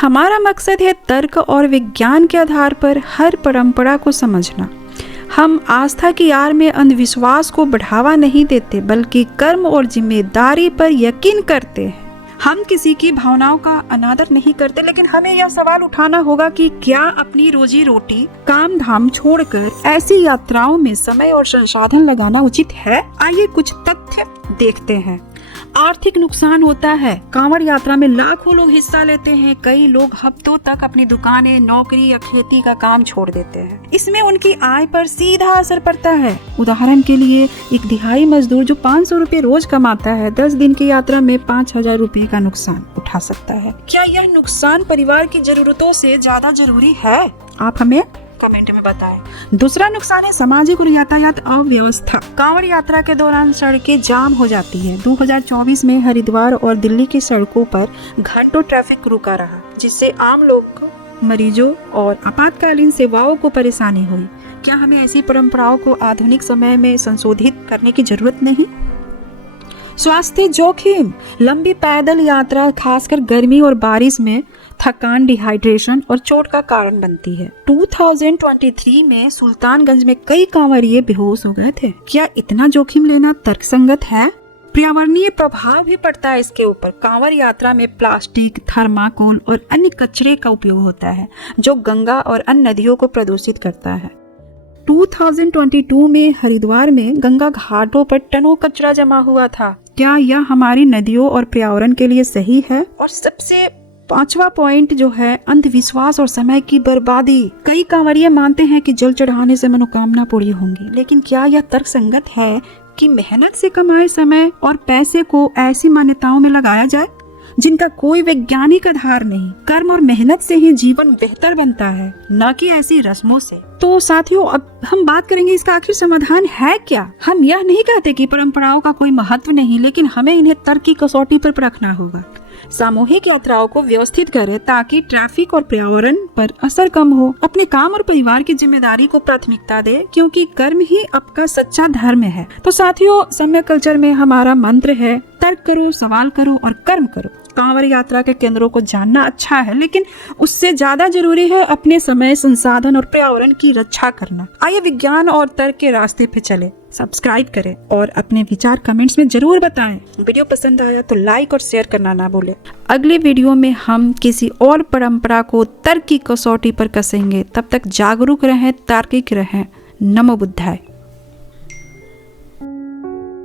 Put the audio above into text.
हमारा मकसद है तर्क और विज्ञान के आधार पर हर परंपरा को समझना। हम आस्था की आड़ में अंधविश्वास को बढ़ावा नहीं देते, बल्कि कर्म और जिम्मेदारी पर यकीन करते हैं। हम किसी की भावनाओं का अनादर नहीं करते, लेकिन हमें यह सवाल उठाना होगा कि क्या अपनी रोजी रोटी, काम धाम छोड़कर ऐसी यात्राओं में समय और संसाधन लगाना उचित है? आइए कुछ तथ्य देखते हैं। आर्थिक नुकसान होता है। कांवड़ यात्रा में लाखों लोग हिस्सा लेते हैं। कई लोग हफ्तों तक अपनी दुकानें, नौकरी या खेती का काम छोड़ देते हैं। इसमें उनकी आय पर सीधा असर पड़ता है। उदाहरण के लिए एक दिहाड़ी मजदूर जो 500 रुपए रोज कमाता है, 10 दिन की यात्रा में 5000 रुपए का नुकसान उठा सकता है। क्या यह नुकसान परिवार की जरूरतों से ज्यादा जरूरी है? आप हमें कमेंट में बताएं। दूसरा नुकसान है सामाजिक और यातायात अव्यवस्था। कांवड़ यात्रा के दौरान सड़कें जाम हो जाती है। 2024 में हरिद्वार और दिल्ली की सड़कों पर घंटों ट्रैफिक रुका रहा, जिससे आम लोग, मरीजों और आपातकालीन सेवाओं को परेशानी हुई। क्या हमें ऐसी परंपराओं को आधुनिक समय में संशोधित करने की जरूरत नहीं? स्वास्थ्य जोखिम। लंबी पैदल यात्रा खासकर गर्मी और बारिश में थकान, डिहाइड्रेशन और चोट का कारण बनती है। 2023 में सुल्तानगंज में कई कांवड़िए बेहोश हो गए थे। क्या इतना जोखिम लेना तर्कसंगत है? पर्यावरणीय प्रभाव भी पड़ता है इसके ऊपर। कांवड़ यात्रा में प्लास्टिक, थर्माकोल और अन्य कचरे का उपयोग होता है, जो गंगा और अन्य नदियों को प्रदूषित करता है। 2022 में हरिद्वार में गंगा घाटों पर टनों कचरा जमा हुआ था। क्या यह हमारी नदियों और पर्यावरण के लिए सही है? और सबसे 5वां पॉइंट जो है अंधविश्वास और समय की बर्बादी। कई कांवड़िए मानते हैं कि जल चढ़ाने से मनोकामना पूरी होंगी, लेकिन क्या यह तर्कसंगत है कि मेहनत से कमाए समय और पैसे को ऐसी मान्यताओं में लगाया जाए जिनका कोई वैज्ञानिक आधार नहीं? कर्म और मेहनत से ही जीवन बेहतर बनता है, न कि ऐसी रस्मों से। तो साथियों, अब हम बात करेंगे इसका आखिर समाधान है क्या। हम यह नहीं कहते कि परंपराओं का कोई महत्व नहीं, लेकिन हमें इन्हें तर्क की कसौटी पर रखना होगा। सामूहिक यात्राओं को व्यवस्थित करें ताकि ट्रैफिक और पर्यावरण पर असर कम हो। अपने काम और परिवार की जिम्मेदारी को प्राथमिकता दें, क्योंकि कर्म ही आपका सच्चा धर्म है। तो साथियों, सम्यक कल्चर में हमारा मंत्र है तर्क करो, सवाल करो और कर्म करो। कांवड़ यात्रा के केंद्रों को जानना अच्छा है, लेकिन उससे ज्यादा जरूरी है अपने समय, संसाधन और पर्यावरण की रक्षा करना। आइए विज्ञान और तर्क के रास्ते पे चले। सब्सक्राइब करें और अपने विचार कमेंट्स में जरूर बताएं। वीडियो पसंद आया तो लाइक और शेयर करना ना भूलें। अगले वीडियो में हम किसी और परंपरा को तर्क की कसौटी पर कसेंगे। तब तक जागरूक रहें, तार्किक रहें। नमो बुद्धाय।